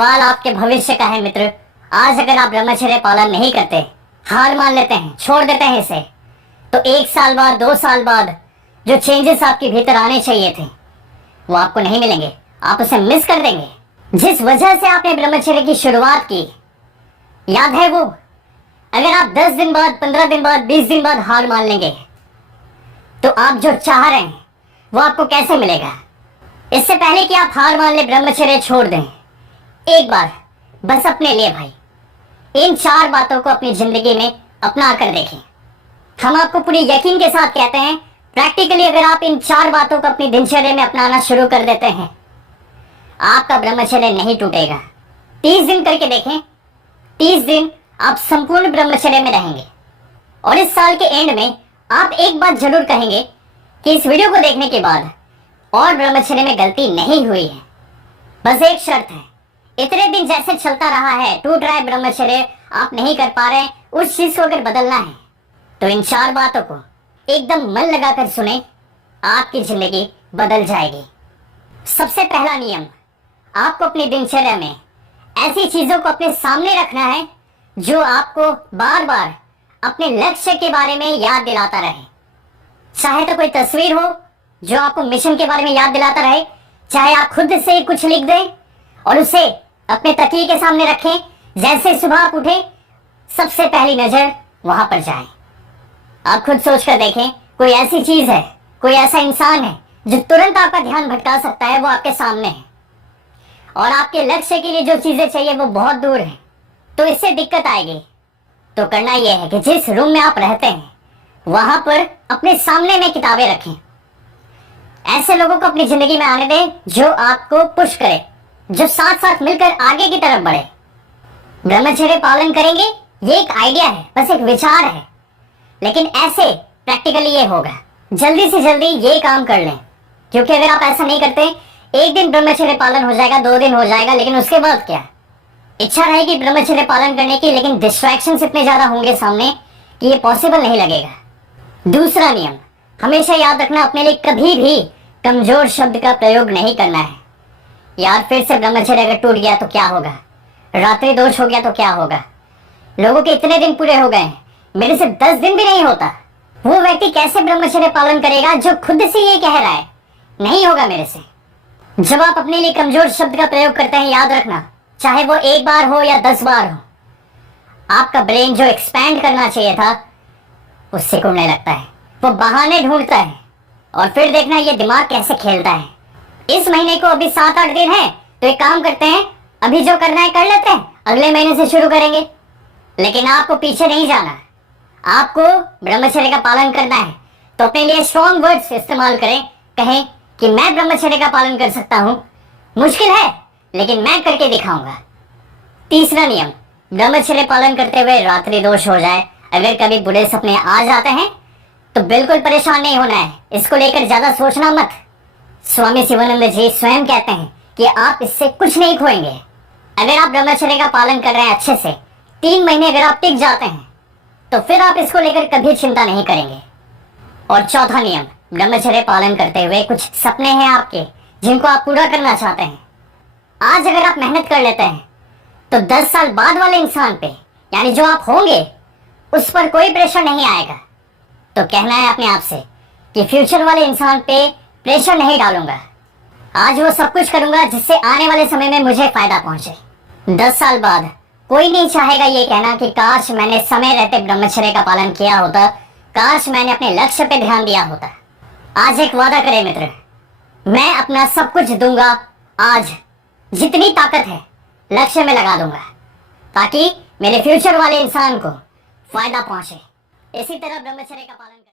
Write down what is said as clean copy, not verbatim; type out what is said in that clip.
सवाल आपके भविष्य का है मित्र। आज अगर आप ब्रह्मचर्य पालन नहीं करते, हार मान लेते हैं, छोड़ देते हैं इसे, तो 1 साल बाद, 2 साल बाद जो चेंजेस आपके भीतर आने चाहिए थे वो आपको नहीं मिलेंगे। आप उसे मिस कर देंगे। जिस वजह से आपने ब्रह्मचर्य की शुरुआत की, याद है वो? अगर आप 10 दिन बाद, 15 दिन बाद, 20 दिन बाद हार मान लेंगे तो आप जो चाह रहे हैं वो आपको कैसे मिलेगा? इससे पहले कि आप हार मान ले, ब्रह्मचर्य छोड़ दें, एक बार बस अपने लिए भाई इन 4 बातों को अपनी जिंदगी में अपना कर देखें। हम आपको पूरी यकीन के साथ कहते हैं, प्रैक्टिकली अगर आप इन 4 बातों को अपनी दिनचर्या में अपनाना शुरू कर देते हैं, आपका ब्रह्मचर्य नहीं टूटेगा। 30 दिन करके देखें। 30 दिन आप संपूर्ण ब्रह्मचर्य में रहेंगे और इस साल के एंड में आप एक बात जरूर कहेंगे कि इस वीडियो को देखने के बाद और ब्रह्मचर्य में गलती नहीं हुई है। बस एक शर्त है, इतने दिन जैसे चलता रहा है, टूट रहा है ब्रह्मचर्य, आप नहीं कर पा रहे, उस चीज को अगर बदलना है तो इन 4 बातों को एकदम मन लगाकर सुने, आपकी जिंदगी बदल जाएगी। सबसे पहला नियम, आपको अपनी दिनचर्या में ऐसी चीजों को अपने सामने रखना है जो आपको बार बार अपने लक्ष्य के बारे में याद दिलाता रहे। चाहे तो कोई तस्वीर हो जो आपको मिशन के बारे में याद दिलाता रहे, चाहे आप खुद से कुछ लिख दें और उसे अपने तकिए के सामने रखें। जैसे सुबह आप उठे, सबसे पहली नजर वहां पर जाए। आप खुद सोच कर देखें, कोई ऐसी चीज है, कोई ऐसा इंसान है जो तुरंत आपका ध्यान भटका सकता है, वो आपके सामने है और आपके लक्ष्य के लिए जो चीजें चाहिए वो बहुत दूर है, तो इससे दिक्कत आएगी। तो करना यह है कि जिस रूम में आप रहते हैं वहां पर अपने सामने में किताबें रखें। ऐसे लोगों को अपनी जिंदगी में आने दें जो आपको पुश करे, जो साथ साथ मिलकर आगे की तरफ बढ़े। ब्रह्मचर्य पालन करेंगे, ये एक आइडिया है, बस एक विचार है, लेकिन ऐसे प्रैक्टिकली ये होगा। जल्दी से जल्दी ये काम कर लें, क्योंकि अगर आप ऐसा नहीं करते, एक दिन ब्रह्मचर्य पालन हो जाएगा, 2 दिन हो जाएगा, लेकिन उसके बाद क्या? इच्छा रहेगी ब्रह्मचर्य पालन करने की, लेकिन डिस्ट्रैक्शंस इतने ज्यादा होंगे सामने कि ये पॉसिबल नहीं लगेगा। दूसरा नियम, हमेशा याद रखना, अपने लिए कभी भी कमजोर शब्द का प्रयोग नहीं करना है। यार फिर से ब्रह्मचर्य अगर टूट गया तो क्या होगा? रात्रि दोष हो गया तो क्या होगा? लोगों के इतने दिन पूरे हो गए, मेरे से 10 दिन भी नहीं होता। वो व्यक्ति कैसे ब्रह्मचर्य पालन करेगा जो खुद से ये कह रहा है नहीं होगा मेरे से? जब आप अपने लिए कमजोर शब्द का प्रयोग करते हैं, याद रखना, चाहे वो 1 बार हो या 10 बार हो, आपका ब्रेन जो एक्सपैंड करना चाहिए था वो सिकुड़ने लगता है, वो बहाने ढूंढता है और फिर देखना ये दिमाग कैसे खेलता है। इस महीने को अभी 7-8 दिन है, तो एक काम करते हैं, अभी जो करना है कर लेते हैं, अगले महीने से शुरू करेंगे। लेकिन आपको पीछे नहीं जाना, आपको ब्रह्मचर्य का पालन करना है, तो अपने लिए स्ट्रॉन्ग वर्ड्स इस्तेमाल करें। कहें कि मैं ब्रह्मचर्य का पालन कर सकता हूं, मुश्किल है लेकिन मैं करके दिखाऊंगा। तीसरा नियम, ब्रह्मचर्य पालन करते हुए रात्रि दोष हो जाए, अगर कभी बुरे सपने आ जाते हैं तो बिल्कुल परेशान नहीं होना है, इसको लेकर ज्यादा सोचना मत। स्वामी शिवानंद जी स्वयं कहते हैं कि आप इससे कुछ नहीं खोएंगे। अगर आप ब्रह्मचर्य का पालन कर रहे हैं अच्छे से, 3 महीने अगर आप टिक जाते हैं तो फिर आप इसको लेकर कभी चिंता नहीं करेंगे। और चौथा नियम, ब्रह्मचर्य पालन करते हुए कुछ सपने हैं आपके जिनको आप पूरा करना चाहते हैं। आज अगर आप मेहनत कर लेते हैं तो 10 साल बाद वाले इंसान पे, यानी जो आप होंगे, उस पर कोई प्रेशर नहीं आएगा। तो कहना है अपने आप से कि फ्यूचर वाले इंसान पे प्रेशर नहीं डालूंगा, आज वो सब कुछ करूंगा जिससे आने वाले समय में मुझे फायदा पहुंचे। 10 साल बाद कोई नहीं चाहेगा ये कहना कि काश मैंने समय रहते ब्रह्मचर्य का पालन किया होता, काश मैंने अपने लक्ष्य पे ध्यान दिया होता। आज एक वादा करें मित्र, मैं अपना सब कुछ दूंगा, आज जितनी ताकत है लक्ष्य में लगा दूंगा, ताकि मेरे फ्यूचर वाले इंसान को फायदा पहुंचे। इसी तरह ब्रह्मचर्य का पालन